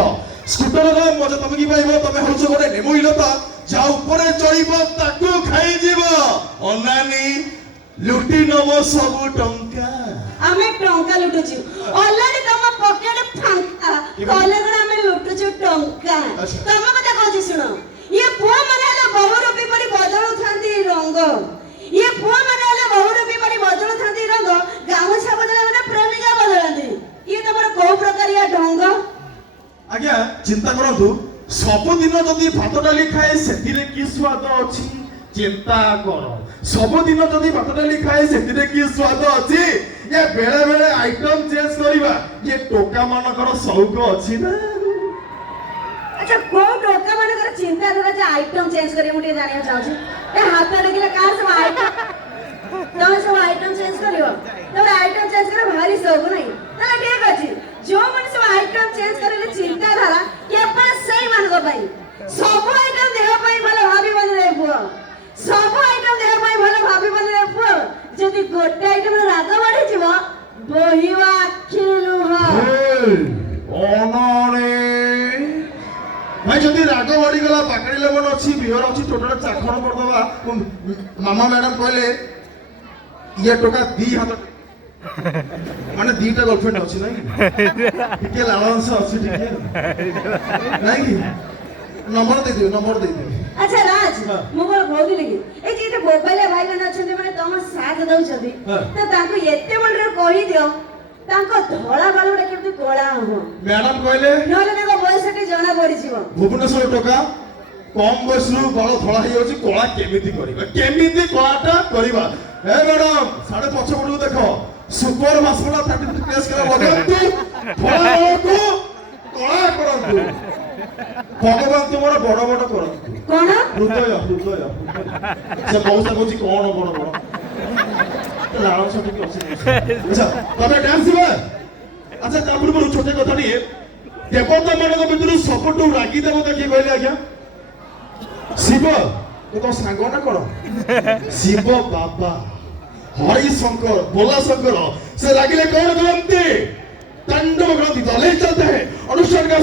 ଦେଖ ସ୍କୁଟରର ମଜା ତମେ କି ପାଇବ ତମେ ହଉଛ ଗୋଟେ ନେମୁଇଲତା ଯା ଉପରେ ଚଳିବ ତାକୁ ଖାଇଯିବ ଅନାନି ଲୁଟି ନବ ସବୁ ଟଙ୍କା ଆମେ ଟଙ୍କା ଲୁଟୁଛୁ ଅଲରେଡି ତମ ପକେଟ ଫାଙ୍କା କଲେଜରେ ଆମେ ଲୁଟୁଛୁ ଟଙ୍କା ତମ କଥା କହୁଛି ଶୁଣ ଇଏ ପୁଅ ମାନେ ହେଲେ ବହୁରୂପୀ ପରି ବଦଳୁଥାନ୍ତି ରଙ୍ଗ ଇଏ ପୁଅ ମାନେ ହେଲେ ବହୁରୂପୀ ପରି ବଦଳୁଥାନ୍ତି ରଙ୍ଗ ଗାମୁଛା ବଦଳେ ମାନେ ପ୍ରେମିକା ବଦଳାନ୍ତି ଇଏ ତମର କୋଉ ପ୍ରକାରିଆ ଢଙ୍ଗ ଆଜ୍ଞା ଚିନ୍ତା କରନ୍ତୁ ସବୁଦିନ ଯଦି ଭାତ ଡାଲି ଖାଏ ସେଥିରେ କି ସ୍ୱାଦ ଅଛି ଚିନ୍ତା କର ସବୁଦିନ ଯଦି ଭାତ ଡାଲି ଖାଏ ସେଥିରେ କି ସ୍ୱାଦ ଅଛି ଏ ବେଳେ ବେଳେ ଆଇଟମ ଚେଞ୍ଜ କରିବା ଏ ଟୋକା ମାନଙ୍କର ସଉକ ଅଛି ନା अच्छा कोई टोका मानकर चिंता करा जे आइटम चेंज करे मुटे जानिया चाहू ए हाथ देखिले का सब आइटम तमे सब आइटम चेंज करियो तमे आइटम चेंज करे भारी सब नहीं तले ठीक अछि जो मन सब आइटम चेंज करले चिंता धारा केवल सही मान गो भाई सब आइटम देह पई भलो भाभी बदले पुओ सब आइटम देह पई भलो भाभी बदले पुओ जदी गोटे आइटम राग बढ़ी जीवो बोहिवा खिलु हो ओनरे भाई जदी राग बढ़ी गला पाकड़ी लेमन अछि बिहर अछि टोटल चाखण कर दबा मामा मैडम कहले ये टोका दी हाथ माने दीटा गर्लफ्रेंड अछि नै टिके लालंस अछि टिके नै नंबर दे दियो अच्छा राज मो बोल बोली लगी ए जे मोबाइल भाई बना छथि माने तम साथ दउ छथि त ताको एते बडरे कहि दियो ताको धोळा बालुडा केमति कोळा हो मैडम कहले नले देखो बयसटी जणा पड़ी जीव भुवनेश्वर टोका कम बयसरु बाल धोळा हे होछि कोळा केमिति कोळाटा करबा ए मैडम साडे पछ पडू देखो सुपर मासला 33 प्लेस करा बदलतु धोळा को कोळा करंतु भगवान तुमरा बड़ बड़ करंतु कोन हृदय से मौसा कोछि कोन बड़ लाल छटे की अछि अच्छा तबे डांस दिबा अच्छा तापुर पर छोटे कथा नहीं देवता मानक भितर सबटु रागी देवता की कहले आज्ञा शिव तो सांग ना कोन शिव बाबा हरि शंकर भोला शंकर से रागिले कौन करते तांडव करती दले चलते हैं अनुष्ठान का